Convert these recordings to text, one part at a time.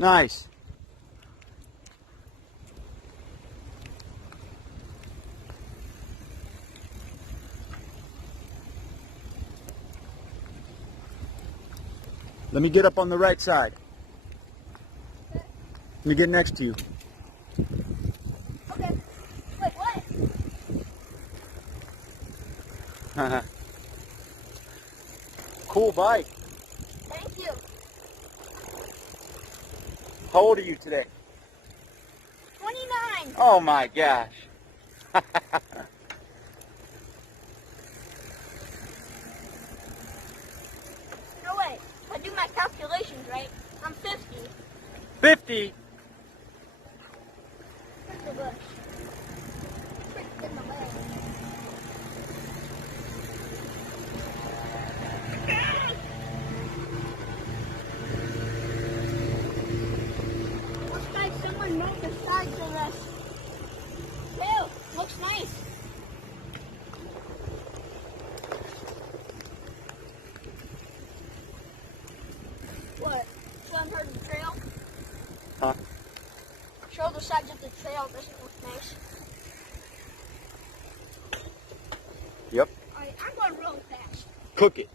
Nice. Let me get up on the right side. Let me get next to you. Okay. Wait, what? Cool bike. Thank you. How old are you today? 29. Oh my gosh. No way. If I do my calculations right, I'm 50. 50? Where's the bush? It's in the way. Looks like someone mowed the sides of this. Ew, looks nice. What? Show her the trail? Huh? Show the sides of the trail. Doesn't look nice. Yep. Alright, I'm going real fast. Cook it.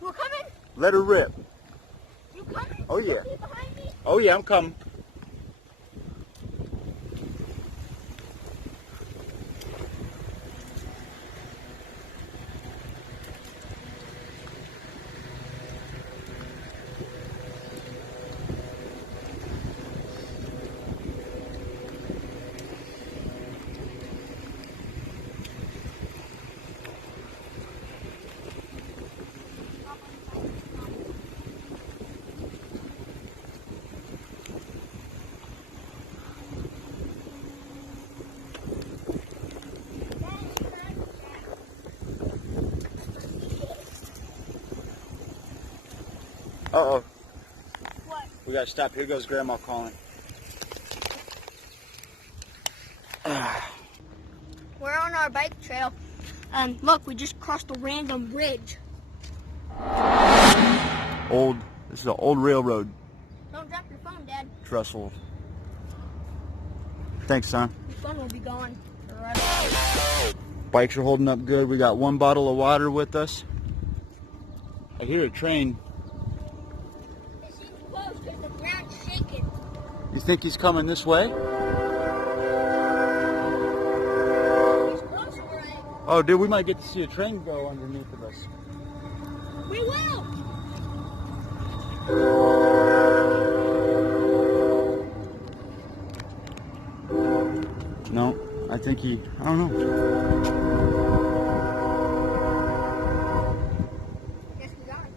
We're coming? Let her rip. You coming? Oh, yeah. Look behind me. Oh yeah, I'm coming. Uh-oh. What? We gotta stop. Here goes Grandma calling. We're on our bike trail. Look, we just crossed a random bridge. This is an old railroad Don't drop your phone, Dad. trestle. Thanks, son. Your phone will be gone. Bikes are holding up good. We got one bottle of water with us. I hear a train. It seems close because the ground's shaking. You think he's coming this way? He's closer where I am. Oh, dude, we might get to see a train go underneath of us. We will! No, I think I don't know. Yes, we got it.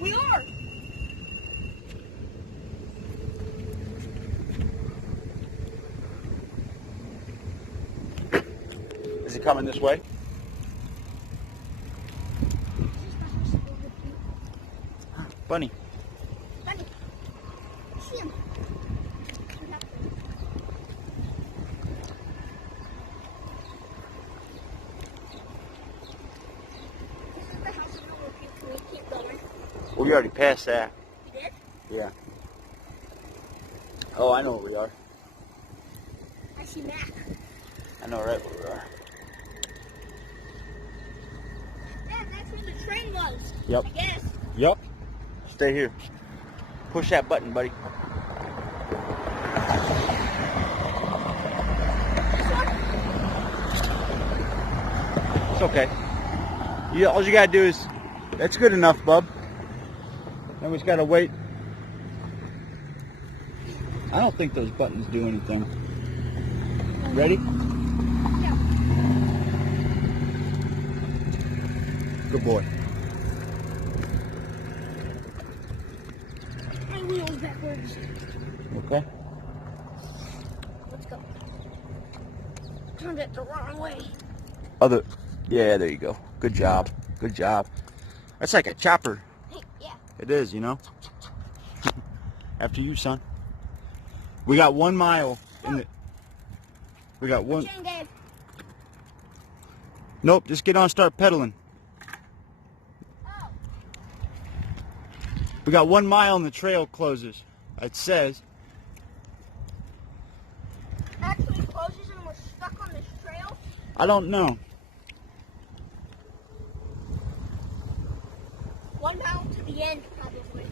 We are! Is he coming this way? Bunny. Bunny. See him. This is the house of no refuge. Can we keep going? Well, we already passed that. You did? Yeah. Oh, I know where we are. I see Mac. I know right where we are. Dad, that's where the train was. Yep. I guess. Yep. Stay here. Push that button, buddy. This one? It's okay. All you gotta do is, that's good enough, bub. Then we just gotta wait. I don't think those buttons do anything. Ready? Yeah. Good boy. My wheels backwards. Okay. Let's go. Turned it the wrong way. Yeah, there you go. Good job. Good job. That's like a chopper. Hey, yeah. It is, you know. After you, son. We got 1 mile in the. We got one. Chain gang. Nope. Just get on, and start pedaling. Oh. We got 1 mile and the trail closes. It says. Actually closes and we're stuck on this trail. I don't know. 1 mile to the end, probably.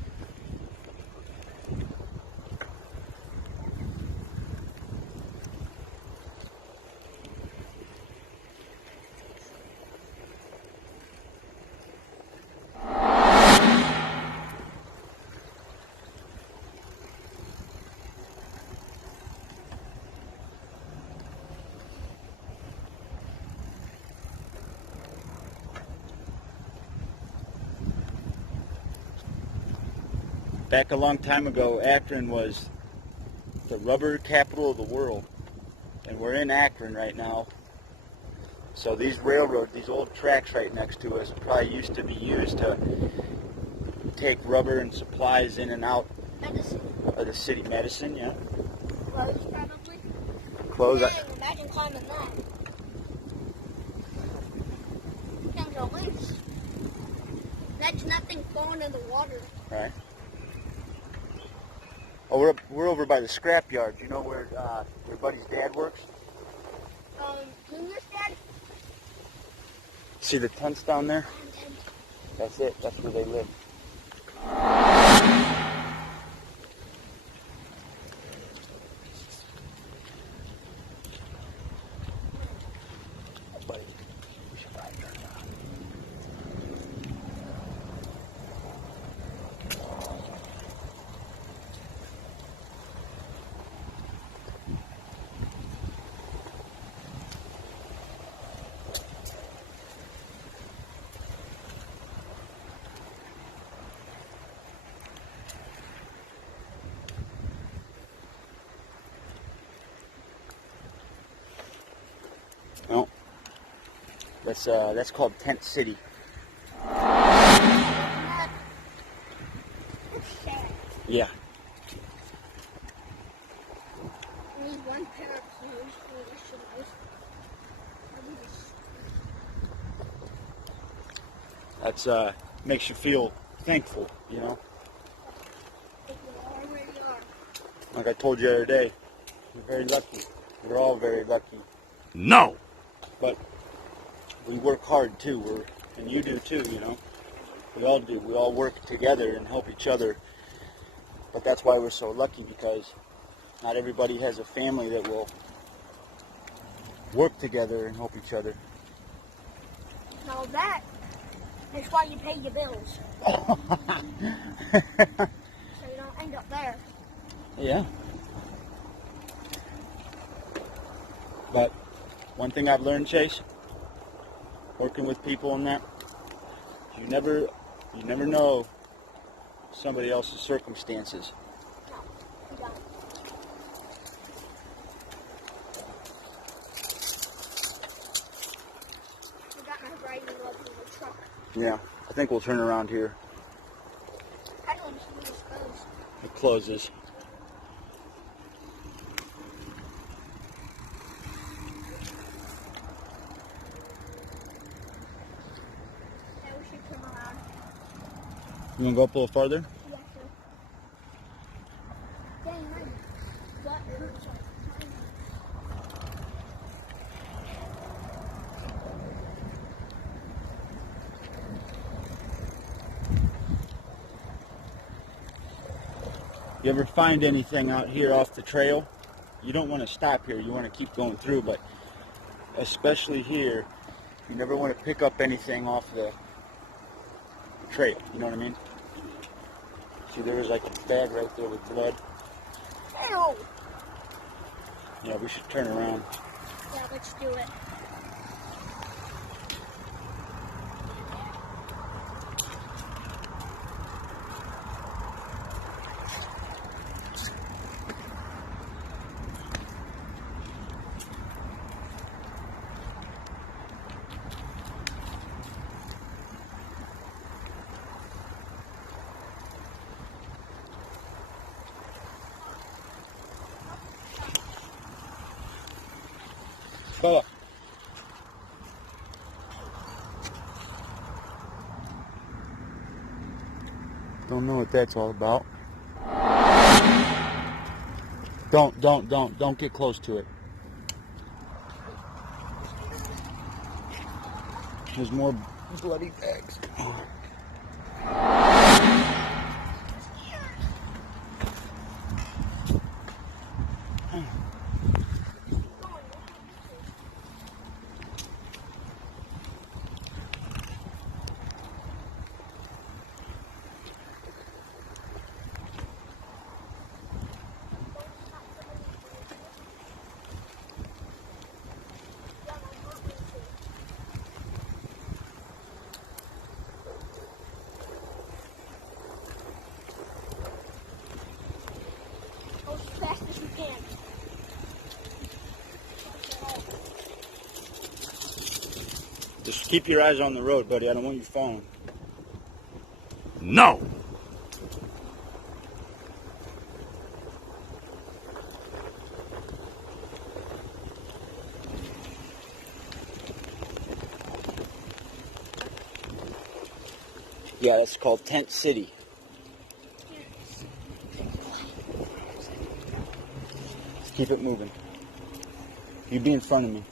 Back a long time ago, Akron was the rubber capital of the world. And we're in Akron right now. So these railroads, these old tracks right next to us, probably used to be used to take rubber and supplies in and out Medicine. of the city. Medicine, yeah. Clothes, probably. Clothes. Dang, imagine climbing that. Can't go loose. That's nothing falling in the water. Right. Oh, we're over by the scrapyard. You know where your buddy's dad works? Junior's dad? See the tents down there? That's it. That's where they live. Buddy, we should probably turn around. No, that's called Tent City. It's sad. Yeah. I need one pair of clothes for the shoes. That's makes you feel thankful, you know. You already are. Like I told you the other day, we're very lucky. We're all very lucky. No! But we work hard too. And you do too, you know. We all do. We all work together and help each other. But that's why we're so lucky, because not everybody has a family that will work together and help each other. Now that's why you pay your bills. So you don't end up there. Yeah. But one thing I've learned, Chase, working with people and that, you never know somebody else's circumstances. No, you don't. I got my riding gloves in the truck. Yeah. I think we'll turn around here. I don't want to use those. It closes. Yeah, we should turn around. You want to go up a little farther? Yeah, sure. Dang, my butt hurts. You ever find anything out here off the trail? You don't want to stop here. You want to keep going through, but especially here, you never want to pick up anything off the trail. You know what I mean? See, there was like a bag right there with blood. Ew! Yeah, we should turn around. Yeah, let's do it. Go up. Don't know what that's all about. Don't get close to it. There's more bloody bags. Go as fast as you can. Just keep your eyes on the road, buddy. I don't want you falling. No! Yeah, that's called Tent City. Just keep it moving. You be in front of me.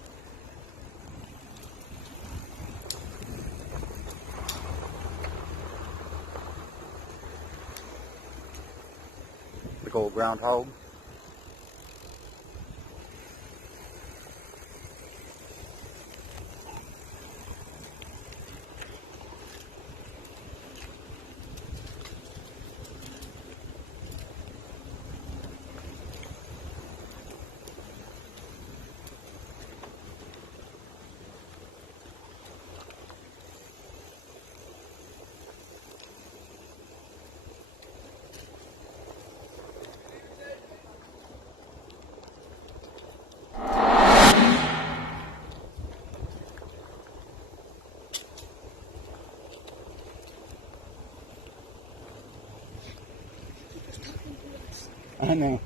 Big old groundhog. I know.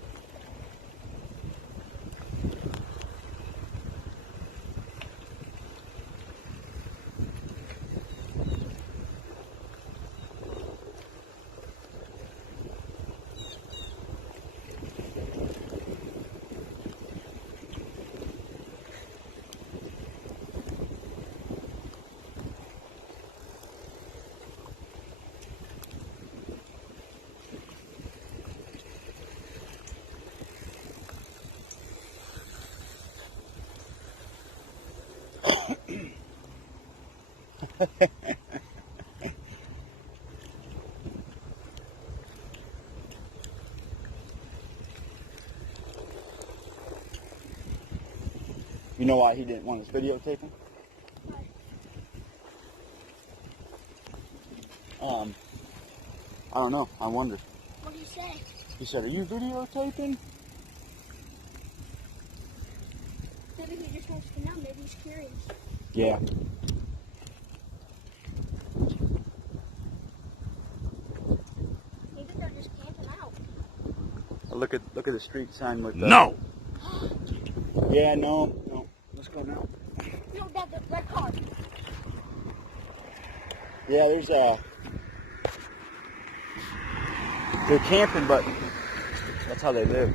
You know why he didn't want us videotaping? I don't know. I wonder. What do you say? He said, "Are you videotaping?" Maybe he just wants to know. Maybe he's curious. Yeah. Maybe they're just camping out. Look at the street sign with the... No! Yeah, no. Let's go now. No, Dad, the red car. Yeah, there's they're camping, but that's how they live.